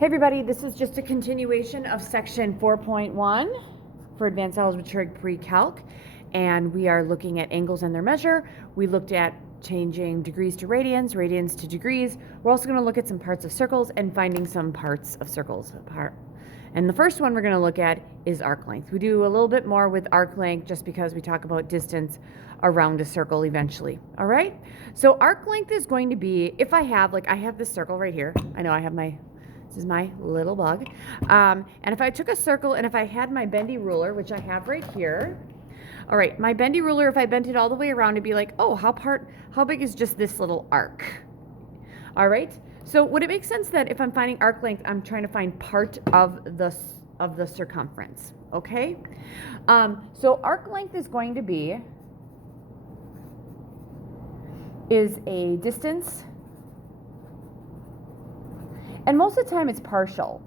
Hey everybody, this is just a continuation of section 4.1 for Advanced Algebra Pre-Calc, and we are looking at angles and their measure. We looked at changing degrees to radians, radians to degrees. We're also going to look at some parts of circles and finding some parts of circles apart. And the first one we're going to look at is arc length. We do a little bit more with arc length just because we talk about distance around a circle eventually. All right? So arc length is going to be, if I have this circle right here. I know I have this is my little bug. And if I took a circle and if I had my bendy ruler, which I have right here, all right, my bendy ruler, if I bent it all the way around, it'd be like, oh, how big is just this little arc? All right, so would it make sense that if I'm finding arc length, I'm trying to find part of the circumference, okay? So arc length is going to be, is a distance, and most of the time it's partial.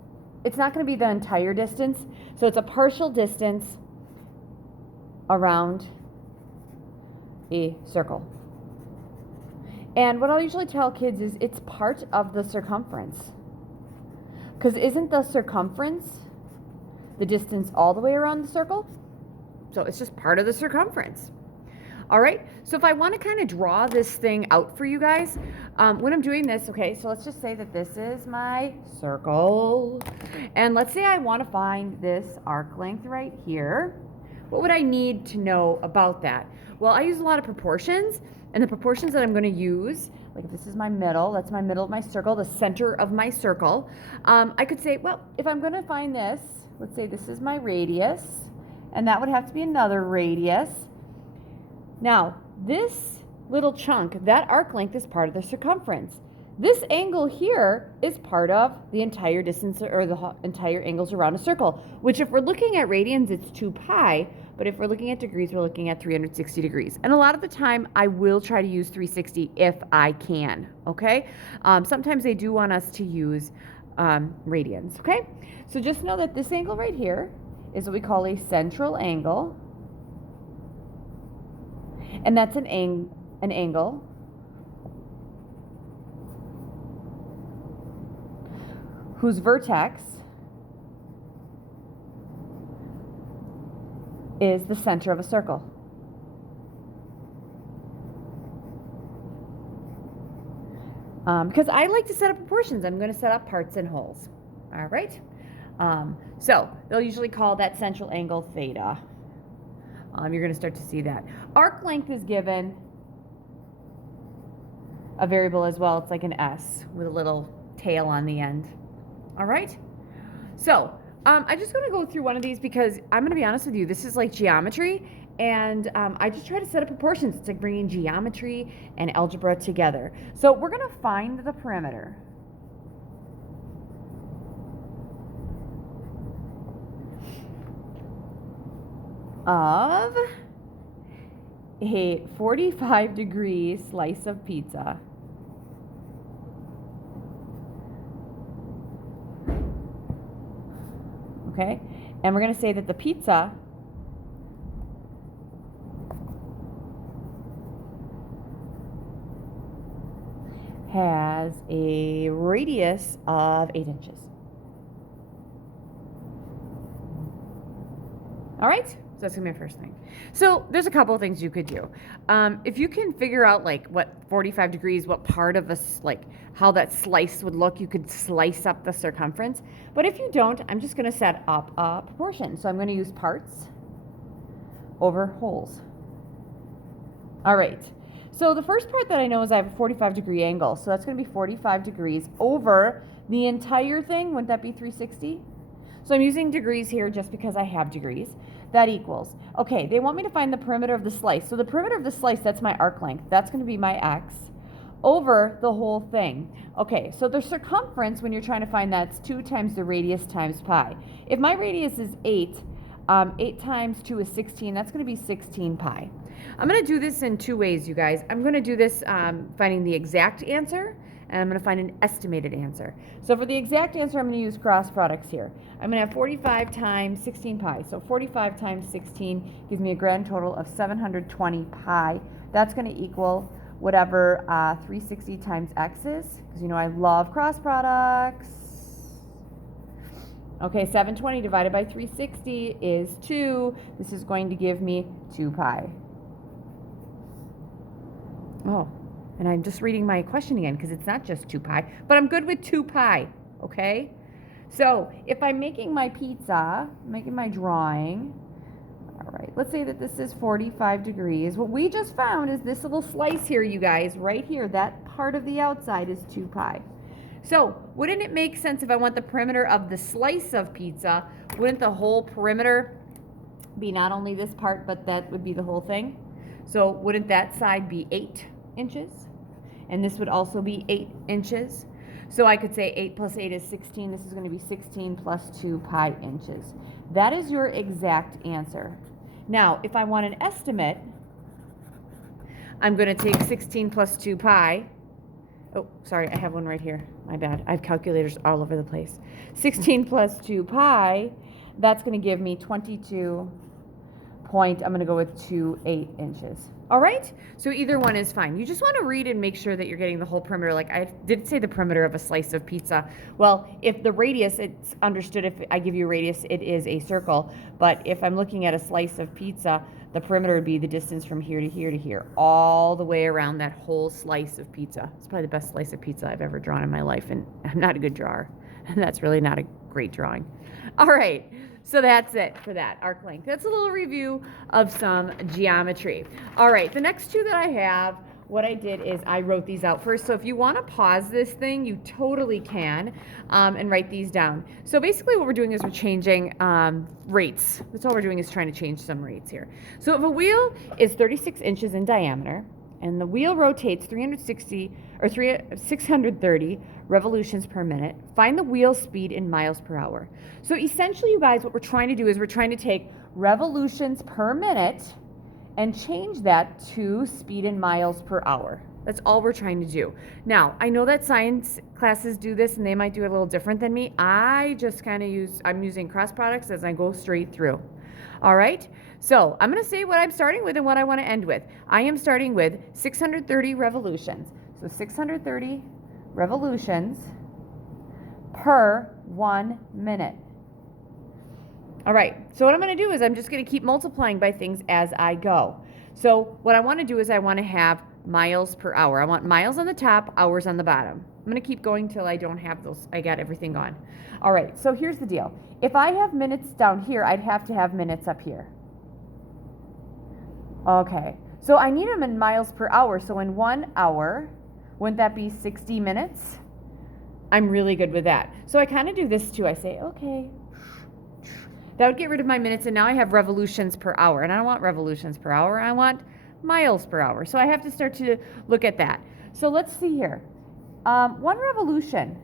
It's not going to be the entire distance, so it's a partial distance around a circle. And what I'll usually tell kids is it's part of the circumference. Because isn't the circumference the distance all the way around the circle? So it's just part of the circumference. All right, so if I want to kind of draw this thing out for you guys, when I'm doing this, okay, so let's just say that this is my circle. And let's say I want to find this arc length right here. What would I need to know about that? Well, I use a lot of proportions, and the proportions that I'm going to use, like if this is my middle, that's my middle of my circle, the center of my circle. I could say, well, if I'm going to find this, let's say this is my radius, and that would have to be another radius. Now, this little chunk, that arc length is part of the circumference. This angle here is part of the entire distance or the entire angles around a circle, which if we're looking at radians, it's 2 pi, but if we're looking at degrees, we're looking at 360 degrees. And a lot of the time, I will try to use 360 if I can, okay? Sometimes they do want us to use radians, okay? So just know that this angle right here is what we call a central angle. And that's an angle whose vertex is the center of a circle. Because I like to set up proportions, I'm going to set up parts and wholes. All right? So they'll usually call that central angle theta. You're going to start to see that. Arc length is given a variable as well. It's like an S with a little tail on the end. All right? So I just want to go through one of these because I'm going to be honest with you. This is like geometry, and I just try to set up proportions. It's like bringing geometry and algebra together. So we're going to find the perimeter of a 45-degree slice of pizza. Okay, and we're going to say that the pizza has a radius of 8 inches. All right, so that's gonna be my first thing. So there's a couple of things you could do. If you can figure out like what 45 degrees, what part of how that slice would look, you could slice up the circumference. But if you don't, I'm just gonna set up a proportion. So I'm gonna use parts over wholes. All right, so the first part that I know is I have a 45-degree angle. So that's gonna be 45 degrees over the entire thing. Wouldn't that be 360? So I'm using degrees here just because I have degrees. That equals, okay, they want me to find the perimeter of the slice. So the perimeter of the slice, that's my arc length. That's going to be my x over the whole thing. Okay, so the circumference, when you're trying to find that, it's 2 times the radius times pi. If my radius is 8, 8 times 2 is 16. That's going to be 16 pi. I'm going to do this in 2 ways, you guys. I'm going to do this finding the exact answer, and I'm going to find an estimated answer. So for the exact answer, I'm going to use cross products here. I'm going to have 45 times 16 pi. So 45 times 16 gives me a grand total of 720 pi. That's going to equal whatever 360 times x is, because you know I love cross products. Okay, 720 divided by 360 is 2. This is going to give me 2 pi. Oh, and I'm just reading my question again because it's not just 2 pi, but I'm good with 2 pi, okay? So if I'm making my pizza, making my drawing, all right, let's say that this is 45 degrees. What we just found is this little slice here, you guys, right here, that part of the outside is 2 pi. So wouldn't it make sense if I want the perimeter of the slice of pizza, wouldn't the whole perimeter be not only this part, but that would be the whole thing? So wouldn't that side be 8 inches? And this would also be 8 inches. So I could say 8 plus 8 is 16. This is going to be 16 plus 2 pi inches. That is your exact answer. Now, if I want an estimate, I'm going to take 16 plus 2 pi. Oh, sorry, I have one right here. My bad. I have calculators all over the place. 16 plus 2 pi, that's going to give me 22 I'm going to go with 28 inches. All right? So either one is fine. You just want to read and make sure that you're getting the whole perimeter. Like I did say the perimeter of a slice of pizza. Well, if the radius, it's understood if I give you a radius, it is a circle. But if I'm looking at a slice of pizza, the perimeter would be the distance from here to here to here, all the way around that whole slice of pizza. It's probably the best slice of pizza I've ever drawn in my life, and I'm not a good drawer. And that's really not a great drawing. All right. So that's it for that arc length. That's a little review of some geometry. All right, the next two that I have, what I did is I wrote these out first. So if you want to pause this thing, you totally can, and write these down. So basically what we're doing is we're changing rates. That's all we're doing is trying to change some rates here. So if a wheel is 36 inches in diameter, and the wheel rotates 630 revolutions per minute, find the wheel speed in miles per hour. So essentially, you guys, what we're trying to do is we're trying to take revolutions per minute and change that to speed in miles per hour. That's all we're trying to do. Now, I know that science classes do this and they might do it a little different than me. I just kind of I'm using cross products as I go straight through. All right, so I'm going to say what I'm starting with and what I want to end with. I am starting with 630 revolutions. So 630 revolutions per 1 minute. All right, so what I'm going to do is I'm just going to keep multiplying by things as I go. So what I want to do is I want to have miles per hour. I want miles on the top, hours on the bottom. I'm going to keep going till I don't have those. I got everything on. All right, so here's the deal. If I have minutes down here, I'd have to have minutes up here. Okay, so I need them in miles per hour. So in 1 hour, wouldn't that be 60 minutes? I'm really good with that. So I kind of do this too. I say, okay. That would get rid of my minutes, and now I have revolutions per hour. And I don't want revolutions per hour. I want miles per hour. So I have to start to look at that. So let's see here. 1 revolution.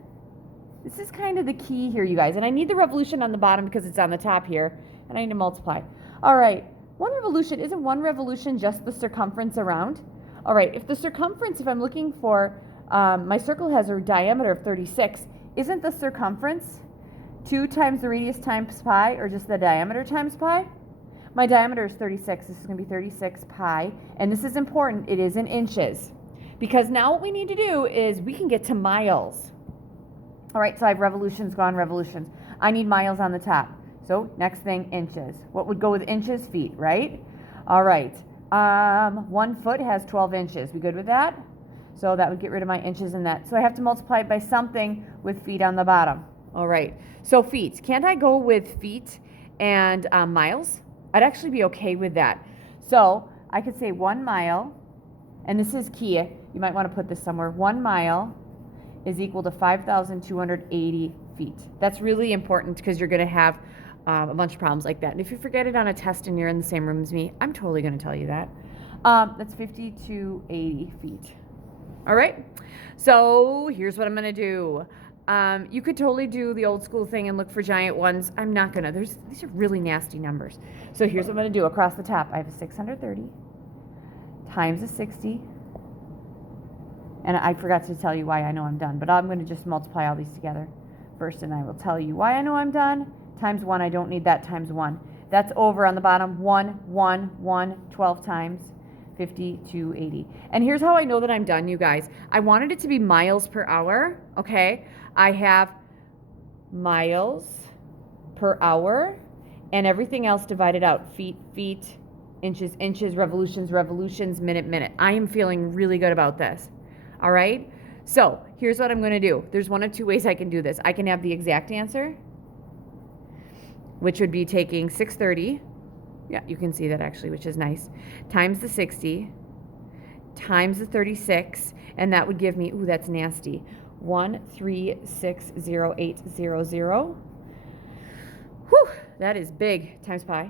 This is kind of the key here, you guys. And I need the revolution on the bottom because it's on the top here. And I need to multiply. All right. 1 revolution, isn't 1 revolution just the circumference around? All right. If the circumference, if I'm looking for, my circle has a diameter of 36, isn't the circumference 2 times the radius times pi, or just the diameter times pi? My diameter is 36. This is going to be 36 pi. And this is important. It is in inches. Because now what we need to do is we can get to miles. All right, so I have revolutions gone, revolutions. I need miles on the top. So next thing, inches. What would go with inches? Feet, right? All right. 1 foot has 12 inches. We good with that? So that would get rid of my inches in that. So I have to multiply it by something with feet on the bottom. All right. So feet. Can't I go with feet and miles? I'd actually be okay with that. So I could say 1 mile, and this is key. You might want to put this somewhere. 1 mile is equal to 5,280 feet. That's really important because you're going to have a bunch of problems like that. And if you forget it on a test and you're in the same room as me, I'm totally going to tell you that. That's 5,280 feet. All right. So here's what I'm going to do. You could totally do the old school thing and look for giant ones. I'm not going to. These are really nasty numbers. So here's what I'm going to do. Across the top, I have a 630 times a 60. And I forgot to tell you why I know I'm done, but I'm going to just multiply all these together first, and I will tell you why I know I'm done. Times 1, I don't need that, times 1. That's over on the bottom, 1, 1, 1, 12 times 5,280. And here's how I know that I'm done, you guys. I wanted it to be miles per hour, okay? I have miles per hour, and everything else divided out. Feet, feet, inches, inches, revolutions, revolutions, minute, minute. I am feeling really good about this. All right? So here's what I'm going to do. There's one of two ways I can do this. I can have the exact answer, which would be taking 630. Yeah, you can see that actually, which is nice. Times the 60, times the 36, and that would give me, ooh, that's nasty, 1360800. Whew, that is big, times pi.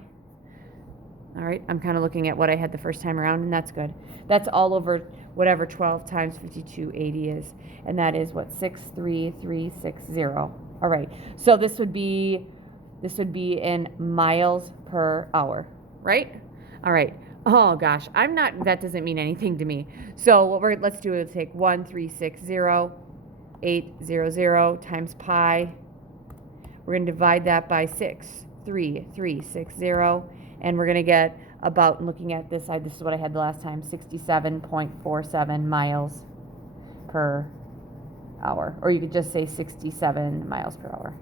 All right, I'm kind of looking at what I had the first time around, and that's good. That's all over whatever 12 times 5280 is, and that is what, 63360. All right, so this would be in miles per hour, right? All right. Oh gosh, that doesn't mean anything to me. So let's do is take 1360800 times pi. We're going to divide that by 63360, and we're going to get about, looking at this side, this is what I had the last time, 67.47 miles per hour. Or you could just say 67 miles per hour.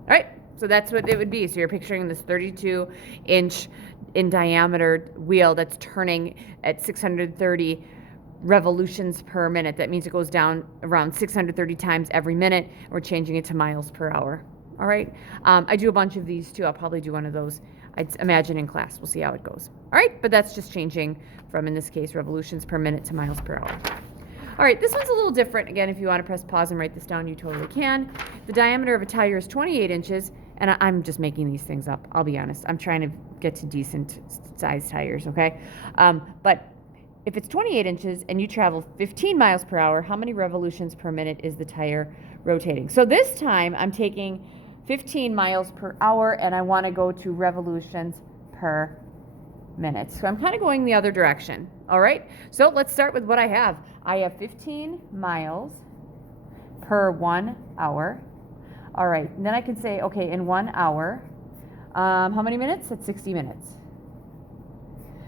All right, so that's what it would be. So you're picturing this 32-inch in diameter wheel that's turning at 630 revolutions per minute. That means it goes down around 630 times every minute. We're changing it to miles per hour. All right. I do a bunch of these too. I'll probably do one of those, I'd imagine, in class. We'll see how it goes. All right. But that's just changing from, in this case, revolutions per minute to miles per hour. All right. This one's a little different. Again, if you want to press pause and write this down, you totally can. The diameter of a tire is 28 inches. And I'm just making these things up. I'll be honest. I'm trying to get to decent size tires. Okay. But if it's 28 inches and you travel 15 miles per hour, how many revolutions per minute is the tire rotating? So this time I'm taking 15 miles per hour and I want to go to revolutions per minute. So I'm kind of going the other direction. All right. So let's start with what I have. I have 15 miles per 1 hour. All right. And then I can say, okay, in 1 hour, how many minutes? That's 60 minutes.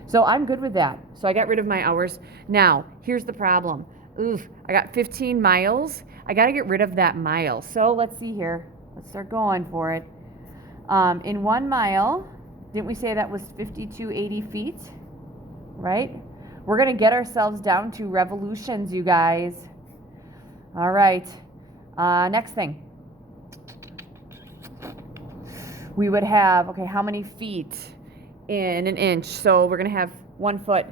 So I'm good with that. So I got rid of my hours. Now, here's the problem. Oof, I got 15 miles. I got to get rid of that mile. So let's see here. Let's start going for it. In 1 mile, didn't we say that was 5280 feet? Right? We're going to get ourselves down to revolutions, you guys. All right. Next thing. We would have, okay, how many feet in an inch? So we're going to have 1 foot.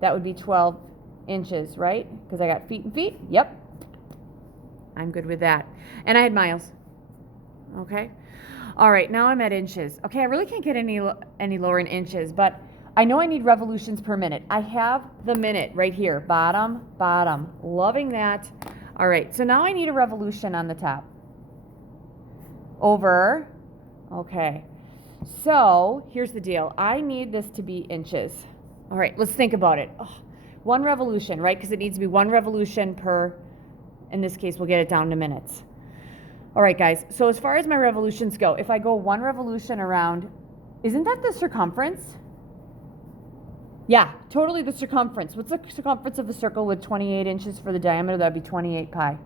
That would be 12 inches, right? Because I got feet and feet. Yep. I'm good with that. And I had miles. Okay. All right. Now I'm at inches. Okay. I really can't get any lower in inches, but I know I need revolutions per minute. I have the minute right here. Bottom, bottom. Loving that. All right. So now I need a revolution on the top. Over. Okay. So here's the deal. I need this to be inches. All right. Let's think about it. Oh, 1 revolution, right? Because it needs to be 1 revolution per, in this case, we'll get it down to minutes. All right, guys. So as far as my revolutions go, if I go 1 revolution around, isn't that the circumference? Yeah, totally the circumference. What's the circumference of a circle with 28 inches for the diameter? That would be 28 pi.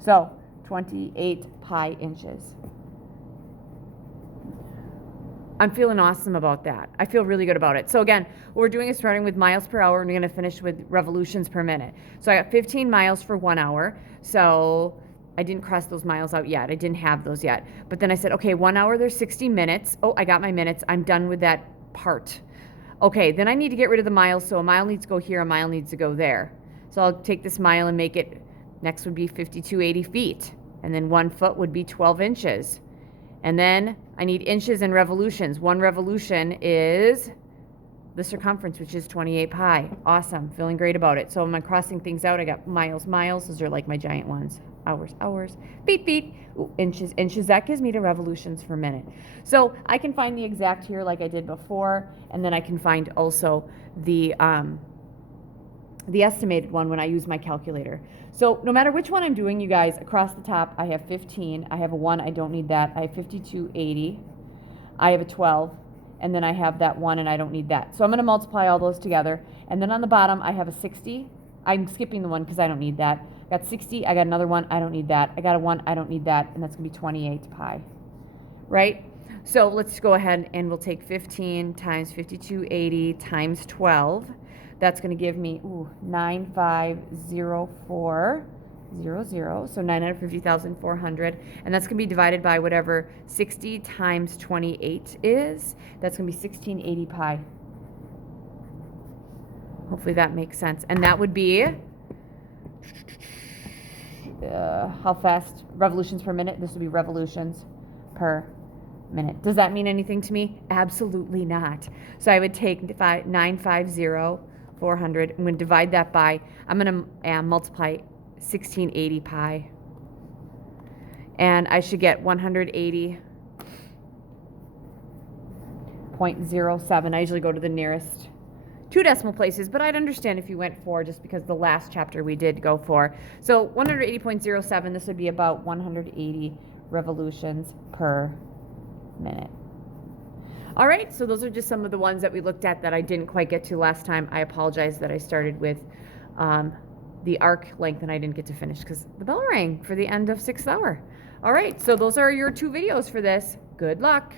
So 28 pi inches. I'm feeling awesome about that. I feel really good about it. So again, what we're doing is starting with miles per hour, and we're going to finish with revolutions per minute. So I got 15 miles for 1 hour. So I didn't cross those miles out yet. I didn't have those yet. But then I said, okay, 1 hour, there's 60 minutes. Oh, I got my minutes. I'm done with that part. Okay, then I need to get rid of the miles. So a mile needs to go here, a mile needs to go there. So I'll take this mile and make it, next would be 5280 feet. And then 1 foot would be 12 inches. And then I need inches and revolutions. 1 revolution is the circumference, which is 28 pi. Awesome. Feeling great about it. So am I crossing things out? I got miles, miles. Those are like my giant ones. Hours, hours. Feet, feet. Ooh, inches, inches. That gives me the revolutions per minute. So I can find the exact here like I did before. And then I can find also the estimated one when I use my calculator. So no matter which one I'm doing, you guys, across the top, I have 15. I have a 1. I don't need that. I have 5280. I have a 12. And then I have that 1, and I don't need that. So I'm going to multiply all those together. And then on the bottom, I have a 60. I'm skipping the 1 because I don't need that. I got 60. I got another 1. I don't need that. I got a 1. I don't need that. And that's going to be 28 pi. right? So let's go ahead and we'll take 15 times 5280 times 12. That's going to give me 950400, so 950,400, and that's going to be divided by whatever 60 times 28 is. That's going to be 1680 pi. Hopefully that makes sense. And that would be how fast? Revolutions per minute. This would be revolutions per minute. Does that mean anything to me? Absolutely not. So I would take 950,400. I'm going to divide that by, I'm going to multiply 1680 pi. And I should get 180.07. I usually go to the nearest 2 decimal places, but I'd understand if you went 4 just because the last chapter we did go 4. So 180.07, this would be about 180 revolutions per minute. All right, so those are just some of the ones that we looked at that I didn't quite get to last time. I apologize that I started with the arc length and I didn't get to finish because the bell rang for the end of 6th hour. All right, so those are your 2 videos for this. Good luck.